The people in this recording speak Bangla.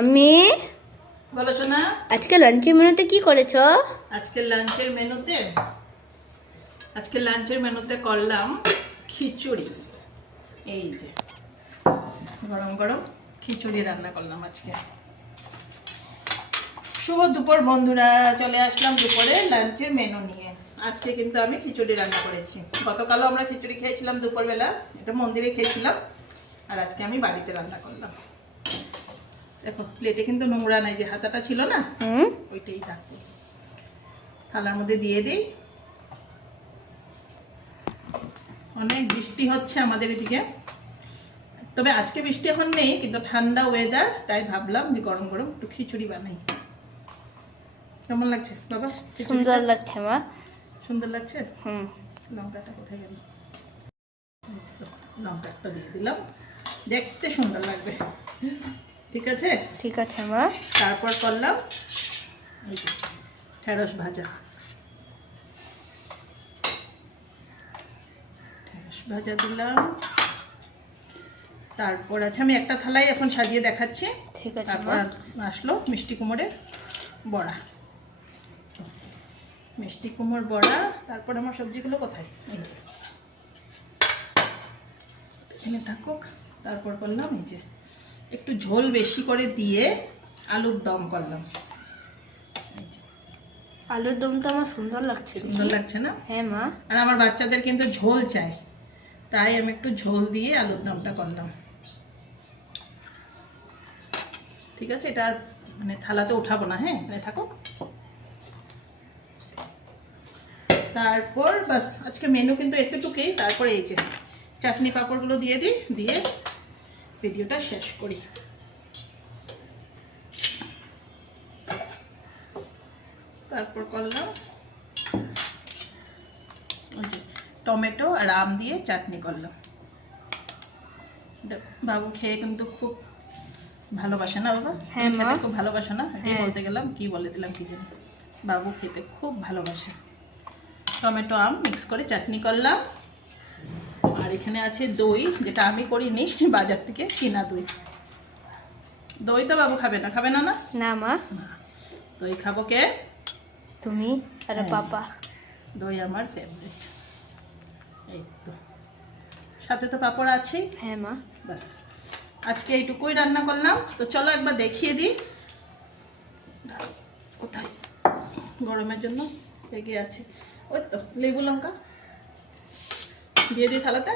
মাম্মি বলো শোনা, আজকে লাঞ্চের মেনুতে কি করেছো? আজকে লাঞ্চের মেনুতে করলাম খিচুড়ি। এই যে গরম গরম খিচুড়ি রান্না করলাম আজকে। শুভ দুপুর বন্ধুরা, চলে আসলাম দুপুরে লাঞ্চের মেনু নিয়ে। আজকে কিন্তু আমি খিচুড়ি রান্না করেছি। গতকালও আমরা খিচুড়ি খেয়েছিলাম দুপুরবেলা, এটা মন্দিরে খেয়েছিলাম, আর আজকে আমি বাড়িতে রান্না করলাম। দেখো প্লেটে কিন্তু নোংরা নাই, যে হাতাটা ছিল না ওইটাই থাকবে। থালার মধ্যে দিয়ে দিই। অনেক বৃষ্টি হচ্ছে আমাদের এদিকে, তবে আজকে বৃষ্টি এখন নেই, কিন্তু ঠান্ডা ওয়েদার, তাই ভাবলাম যে গরম গরম একটু খিচুড়ি বানাই। কেমন লাগছে বাবা? সুন্দর লাগছে মা। সুন্দর লাগছে। লঙ্কাটা কোথায় গেল? লঙ্কা একটা দিয়ে দিলাম, দেখতে সুন্দর লাগবে। ঠিক আছে, ঠিক আছে মা। তারপর করলাম এই যে ঢেঁড়স ভাজা। ঢেঁড়স ভাজা দিলাম। তারপর আছে, আমি একটা থালায় এখন সাজিয়ে দেখাচ্ছি। ঠিক আছে। তারপর আসলো মিষ্টি কুমড়ের বড়া। মিষ্টি কুমড় বড়া। তারপর আমার সবজিগুলো কোথায়? এই যে এখানে থাকুক। তারপর করলাম এই যে একটু ঝোল বেশি করে দিয়ে আলুর দম করলাম। আলুর দম তো আমার সুন্দর লাগছে। সুন্দর লাগছে না? হ্যাঁ মা। আর আমার বাচ্চাদের কিন্তু ঝোল চাই, তাই আমি একটু ঝোল দিয়ে আলুর দমটা করলাম। ঠিক আছে, এটা আর মানে থালাতে উঠাবো না, হ্যাঁ এখানে থাকুক। তারপর বাস আজকে মেনু কিন্তু এতটুকুই। তারপরে এই যে চাটনি পাঁপড়গুলো দিয়ে দিই, দিয়ে ভিডিওটা শেষ করি। তারপর করলাম ওই যে টমেটো আর আম দিয়ে চাটনি করলাম। বাবু খেয়ে কিন্তু খুব ভালোবাসে না বাবা? হ্যাঁ মা, খুব ভালোবাসে না? এটাই বলতে গেলাম, কি বলে দিলাম কি জানি। বাবু খেতে খুব ভালোবাসে। টমেটো আম মিক্স করে চাটনি করলাম। আর এখানে আছে দই, যেটা আমি করিনি, বাজার থেকে কিনা দই। দই তো বাবু খাবে না, খাবে না? না না মা। দই খাবো কে? তুমি আর পাপা। দই আমার ফেভারিট। এই তো সাথে তো পাপড় আছেই। হ্যাঁ মা। বাস আজকে এইটুকুই রান্না করলাম। তো চলো একবার দেখিয়ে দিই কোথায় গরমের জন্য লেগে আছে। ওই তো লেবু লঙ্কা দিয়ে দিই থালাতে।